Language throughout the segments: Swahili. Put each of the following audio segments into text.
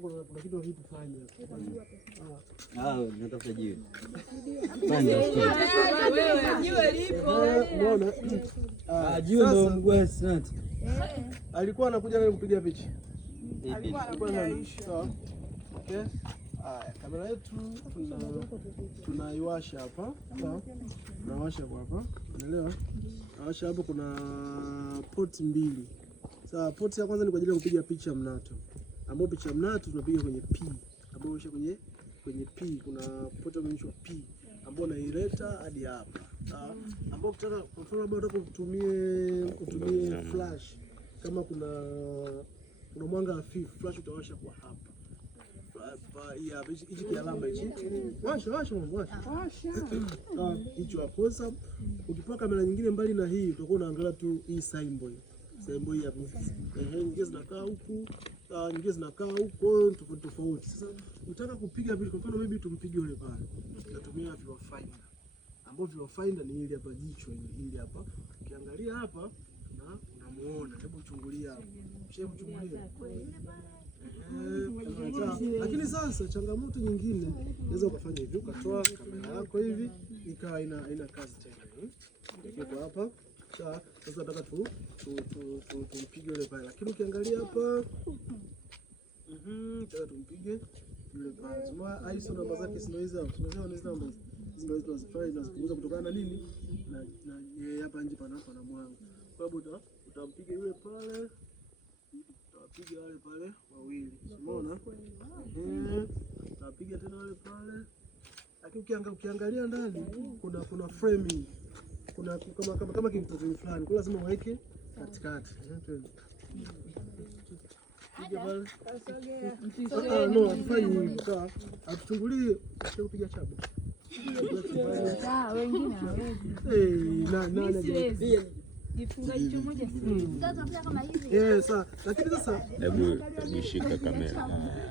kuna kitu hiki tufanye. Natafuta jiwe. Jiwe lipo. Unaona? Jiwe ndio mguu sana. Alikuwa anakuja leo kupiga picha. Alikuwa anaishi. Sawa. Okay. Haya, kamera yetu tunaiwasha hapa. Sawa? Tunawasha hapa. Unaelewa? Nawasha hapo, kuna poti mbili. Sawa, poti ya kwanza ni kwa ajili ya kupiga picha mnato. Ambapo picha mnato tunapiga kwenye P. Ambapo kwenye P kuna poti imeonyeshwa P ambapo naileta hadi hapa. Sawa? Ambapo ukitaka kwa mfano labda unataka utumie flash, kama kuna mwanga hafifu, flash utawasha kwa hapa. Hichi kialama hichi. Washa. Hicho hapo. Sasa ukipa kamera nyingine mbali na hii utakuwa unaangalia tu hii symbol. Symbol hii hapo. Nyingine zinakaa huku, nyingine zinakaa huko tofauti. Sasa unataka kupiga vile, kwa mfano maybe tumpige yule pale. Tunatumia viewfinder. Ambao viewfinder ni ile hapa jicho hili hapa. Ukiangalia hapa unamuona. Hebu chungulia hapo. Chungulia. Lakini sasa changamoto nyingine, unaweza ukafanya hivi, ukatoa kamera yako hivi ikawa ina kazi tena. Iko hapa. Sasa nataka tumpige yule pale. Lakini ukiangalia hapa nataka tumpige yule pale. Sema ISO namba zake sio hizo hapo. Tunasema ni namba hizo zifai na zipunguza kutokana na nini? Na hapa nje pana mwanga. Kwa hiyo utampiga yule pale. Piga wale pale wawili. Umeona? Tapiga tena wale pale. Lakini ukiangalia ndani kuna framing. Kuna kama kitu fulani. Kwa lazima uweke katikati. Piga pale. No, hatufanyi hivyo. Sawa. Atuchungulie kupiga chapa. Wengine hawezi. Jifunga jicho moja. Sasa kama hivi. Sawa. Lakini sasa hebu shika kamera.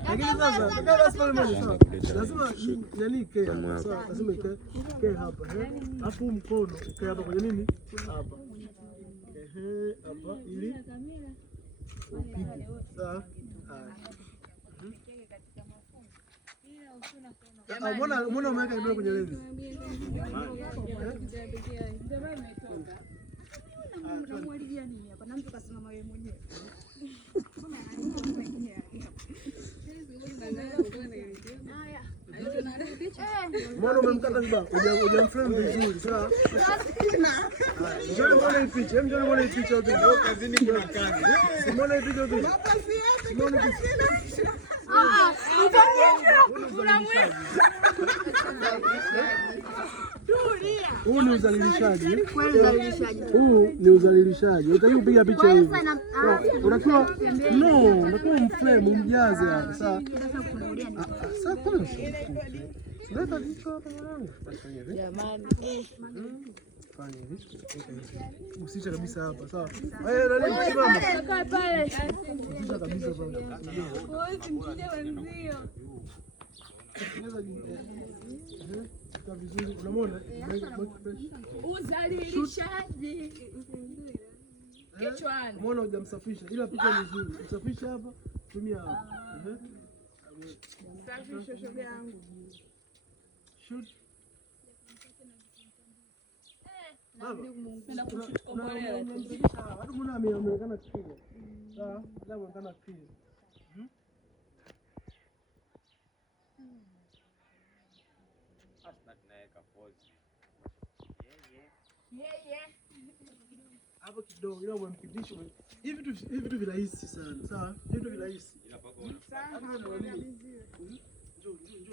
Lakini sasa lazima yanike hapa. Sawa, lazima ikae hapa. Alafu mkono ukae hapa kwenye nini? Hapa. Hapa ili upige. Sawa. Mbona umeweka kamera kwenye lens? Mbona umemkata vibaya? Hujamframe vizuri, sawa? Njoo muone hii picha, muone hii picha hapo. Kazini kuna kazi. Muone hii picha hapo. Muone hii picha. Huu ni uzalilishaji. Huu ni uzalilishaji. Unataka kupiga picha hivi. Unatakiwa unatakiwa mframe umjaze hapa. Sawa. Sasa kuna leta jicho hapa mwanangu. Jamani. Fanya hivi. Usicha kabisa hapa. Sawa. Nani msimama? Kaa pale. Usicha kabisa pale. Wewe mtinde wenzio. Vizuri, unamwona? Uzalilishaji. Kichwani. Umeona hujamsafisha. Ila picha ni nzuri. Usafisha hapa, tumia hapa. Safisha shoga yangu. Shoot. Nenda kukombolea. Watu mbona ameonekana kidogo. Sawa, ndio anaonekana kidogo. Hapo kidogo ila umempitisha. Hivi vitu virahisi sana. Sawa? Hivi vitu virahisi. Ila pako. Sawa.